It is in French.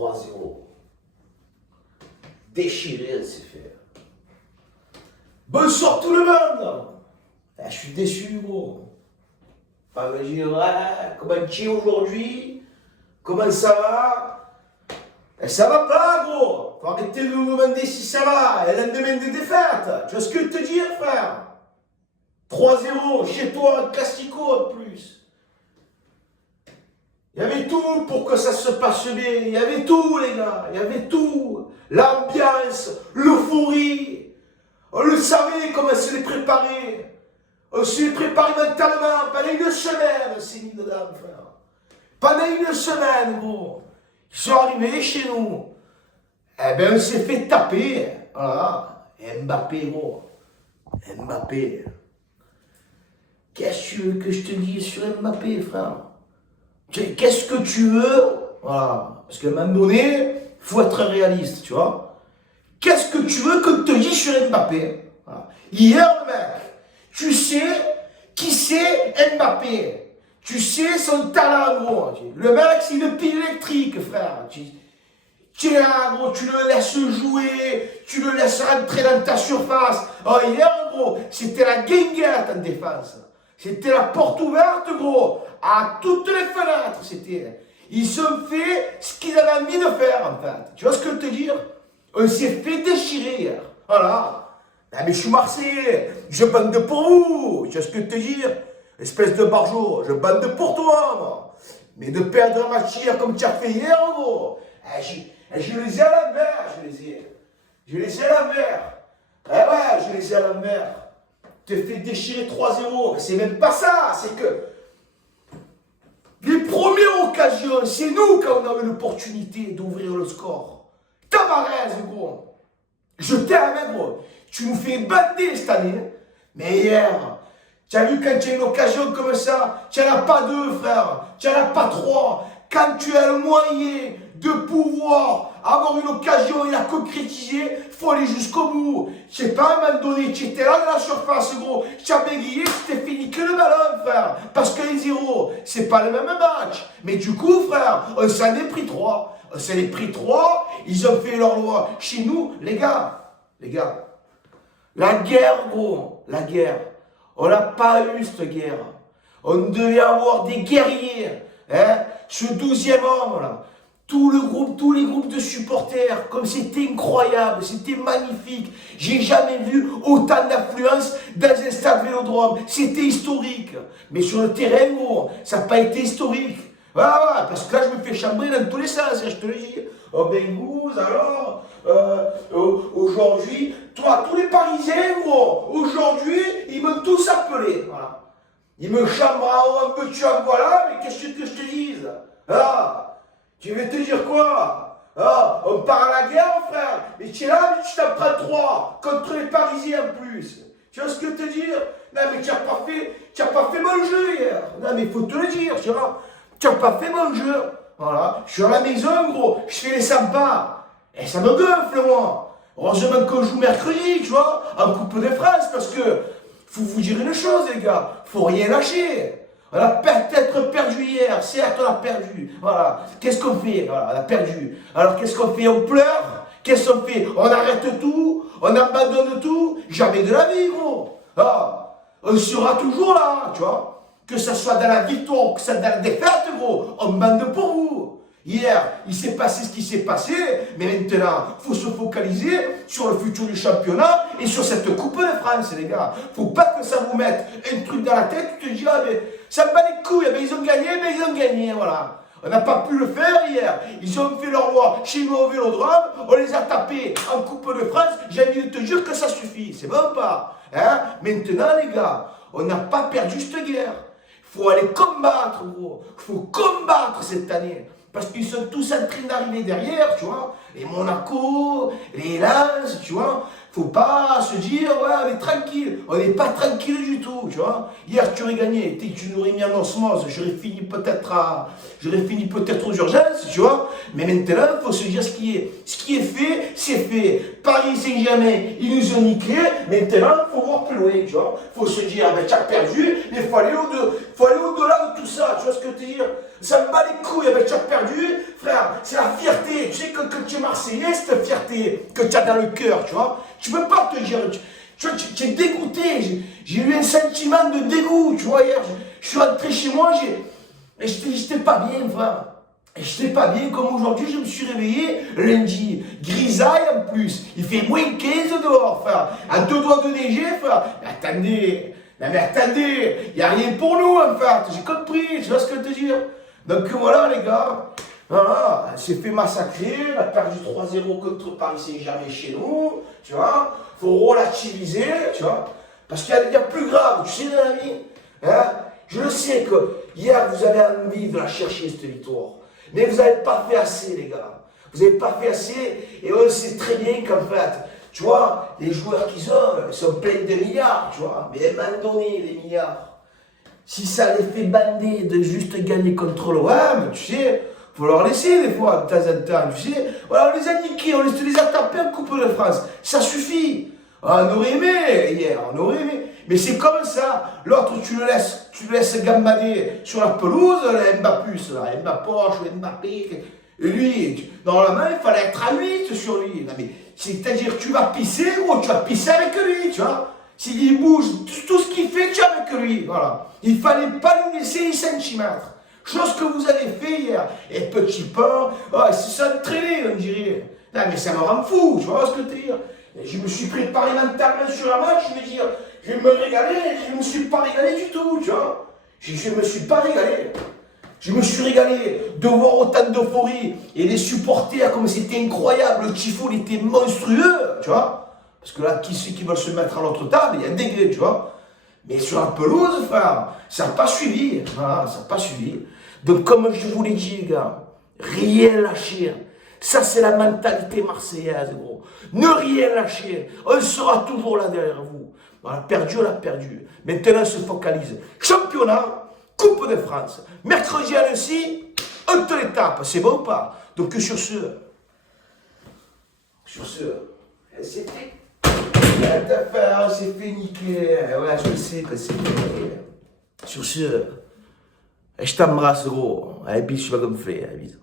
3-0. Déchiré, elle s'est fait. Bonsoir tout le monde. Je suis déçu, gros. Pas me dire, ouais, comment tu es aujourd'hui? Comment ça va? Ça va pas, gros. Faut arrêter de me demander si ça va. Elle a un lendemain de défaite. Tu vois ce que je veux te dire, frère? 3-0, chez toi, un classico en plus. Il y avait tout pour que ça se passe bien. Il y avait tout, les gars. Il y avait tout. L'ambiance, l'euphorie. On le savait comment se les préparer. On se les préparait mentalement. Pendant une semaine, on s'est mis dedans, frère. Pendant une semaine, gros. Ils sont arrivés chez nous. Eh bien, on s'est fait taper. Voilà. Mbappé, gros. Mbappé. Qu'est-ce que tu veux que je te dise sur Mbappé, frère? Qu'est-ce que tu veux? Voilà. Parce qu'à un moment donné, il faut être réaliste, tu vois. Qu'est-ce que tu veux que je te dise sur Mbappé? Voilà. Hier, le mec, tu sais qui c'est Mbappé? Tu sais son talent, gros. Le mec, c'est une pile électrique, frère. Tu es là, gros, tu le laisses jouer, tu le laisses rentrer dans ta surface. Oh, hier, gros, c'était la guinguette en défense. C'était la porte ouverte, gros, à toutes les fenêtres, c'était. Ils ont fait ce qu'ils avaient envie de faire, en fait. Tu vois ce que je veux te dire? On s'est fait déchirer hier. Voilà. Ah, mais je suis Marseillais, je bande pour vous. Tu vois ce que je veux te dire? Espèce de barjot, je bande pour toi, moi. Mais de perdre un match hier comme tu as fait hier, gros. Je les ai à l'envers, je les ai à l'envers. Eh ouais, je les ai à l'envers. Te fait déchirer 3-0. C'est même pas ça, c'est que les premières occasions, c'est nous quand on avait l'opportunité d'ouvrir le score. Tavares, gros. Je t'aime, gros. Tu nous fais bander cette année. Mais hier, tu as vu quand tu as une occasion comme ça, tu n'en as pas deux, frère. Tu n'en as pas trois. Quand tu as le moyen de pouvoir avoir une occasion et la concrétiser, il faut aller jusqu'au bout. Je sais pas, à un moment donné, tu étais là dans la surface, gros. Tu as bégayé, c'était fini que le ballon, frère. Parce que les 0, c'est pas le même match. Mais du coup, frère, on s'en est pris 3. On s'en est pris 3. Ils ont fait leur loi. Chez nous, les gars, la guerre, gros, la guerre. On n'a pas eu cette guerre. On devait avoir des guerriers. Hein? Ce 12e homme, là. Tous les groupes de supporters, comme c'était incroyable, c'était magnifique. J'ai jamais vu autant d'affluence dans un stade Vélodrome. C'était historique. Mais sur le terrain, gros, ça n'a pas été historique. Voilà, parce que là, je me fais chambrer dans tous les sens, je te le dis. Oh ben, vous, alors, aujourd'hui, toi, tous les Parisiens, gros, aujourd'hui, ils m'ont tous appelé. Voilà. Ils me chambrent un peu, tu en voilà, mais qu'est-ce que je te dise? Ah, tu veux te dire quoi? Ah, on part à la guerre, frère. Mais tu es là, mais tu t'en prends 3 contre les Parisiens en plus. Tu vois ce que je veux te dire? Non, mais tu n'as pas fait mon jeu hier. Non, mais il faut te le dire, tu vois. Tu n'as pas fait mon jeu. Voilà. Je suis à la maison, gros. Je fais les sympas. Et ça me gonfle, moi. Heureusement qu'on joue mercredi, tu vois, en Coupe de France, parce que faut vous dire une chose, les gars. Faut rien lâcher. On a peut-être perdu hier, certes on a perdu, voilà, qu'est-ce qu'on fait? Voilà, on a perdu, alors qu'est-ce qu'on fait? On pleure? Qu'est-ce qu'on fait? On arrête tout? On abandonne tout? Jamais de la vie, gros. Ah, on sera toujours là, tu vois, que ce soit dans la victoire ou que ce soit dans la défaite, gros, on bande pour vous. Hier, il s'est passé ce qui s'est passé, mais maintenant, il faut se focaliser sur le futur du championnat et sur cette Coupe de France, les gars. Il ne faut pas que ça vous mette un truc dans la tête, tu te dis, ah, mais ça me bat les couilles, mais ils ont gagné, voilà. On n'a pas pu le faire hier. Ils ont fait leur loi chez nous au Vélodrome, on les a tapés en Coupe de France. J'ai envie de te dire que ça suffit, c'est bon pas? Hein? Maintenant, les gars, on n'a pas perdu cette guerre. Il faut aller combattre, gros. Il faut combattre cette année. Parce qu'ils sont tous en train d'arriver derrière, tu vois. Les Monaco, les Lens, tu vois. Faut pas se dire, ouais, on est tranquille. On n'est pas tranquille du tout, tu vois. Hier, tu aurais gagné. Tu nous aurais mis en osmose. J'aurais fini peut-être aux urgences, tu vois. Mais maintenant, il faut se dire ce qui est fait, c'est fait. Paris Saint-Germain, ils nous ont niqué. Maintenant, il faut voir plus loin, tu vois. Il faut se dire, ben, tu as perdu, mais il faut aller au-delà de tout ça, tu vois ce que je veux te dire? Ça me bat les couilles, avec tu as perdu, frère, c'est la fierté. Tu sais que tu es Marseillais, c'est la fierté que tu as dans le cœur, tu vois. Tu peux pas te dire, tu es dégoûté, j'ai eu un sentiment de dégoût, tu vois, hier, je suis rentré chez moi, et j'étais pas bien, frère. Et j'étais pas bien, comme aujourd'hui, je me suis réveillé lundi, grisaille en plus, il fait moins 15 dehors, frère, à 2 doigts de neiger, frère. Mais attendez, il n'y a rien pour nous, en fait, j'ai compris, tu vois ce que je veux te dire. Donc voilà, les gars, voilà, elle s'est fait massacrer, elle a perdu 3-0 contre Paris Saint-Germain chez nous, tu vois, faut relativiser, tu vois, parce qu'il y a plus grave, tu sais, dans la vie, hein. Je le sais que hier, vous avez envie de la chercher, cette victoire. Mais vous n'avez pas fait assez, les gars. Vous n'avez pas fait assez. Et on sait très bien qu'en fait, tu vois, les joueurs qu'ils ont, ils sont pleins de milliards, tu vois. Mais à un moment donné, les milliards, si ça les fait bander de juste gagner contre l'OM, tu sais, faut leur laisser des fois, de temps en temps, tu sais. Voilà, on les a niqués, on les a tapés en Coupe de France. Ça suffit. On aurait aimé hier, on aurait aimé. Mais c'est comme ça. L'autre, tu le laisses gambader sur la pelouse, le Mbappus, là, Mbappé, le Mbappé. Et lui, normalement, il fallait être à 8 sur lui. Non, mais c'est-à-dire, tu vas pisser, gros, tu vas pisser avec lui, tu vois. S'il bouge, tout ce qu'il fait, tu es avec lui, voilà. Il ne fallait pas lui laisser les centimètres. Chose que vous avez fait hier. Et petit pain, oh, il s'est entraîné, on dirait. Non, mais ça me rend fou, tu vois ce que je veux dire. Et je me suis préparé mentalement sur un match, je veux dire, je vais me régaler, je ne me suis pas régalé du tout, tu vois. Je ne me suis pas régalé. Je me suis régalé de voir autant d'euphorie et les supporters, comme c'était incroyable, le tifo, il était monstrueux, tu vois. Parce que là, qui c'est qui veut se mettre à l'autre table, il y a un degré, tu vois. Mais sur la pelouse, frère, ça n'a pas suivi. Voilà, ça n'a pas suivi. Donc, comme je vous l'ai dit, les gars, rien lâcher. Ça, c'est la mentalité marseillaise, gros. Ne rien lâcher. On sera toujours là derrière vous. On a perdu, on a perdu. Maintenant, on se focalise. Championnat, Coupe de France. Mercredi à Nancy, on te les tape. C'est bon ou pas? Donc, c'est fait. On s'est fait niquer. Ouais, je sais que c'est fait. Sur ce, je t'embrasse, gros. Et puis, je suis pas comme fait. Bisous.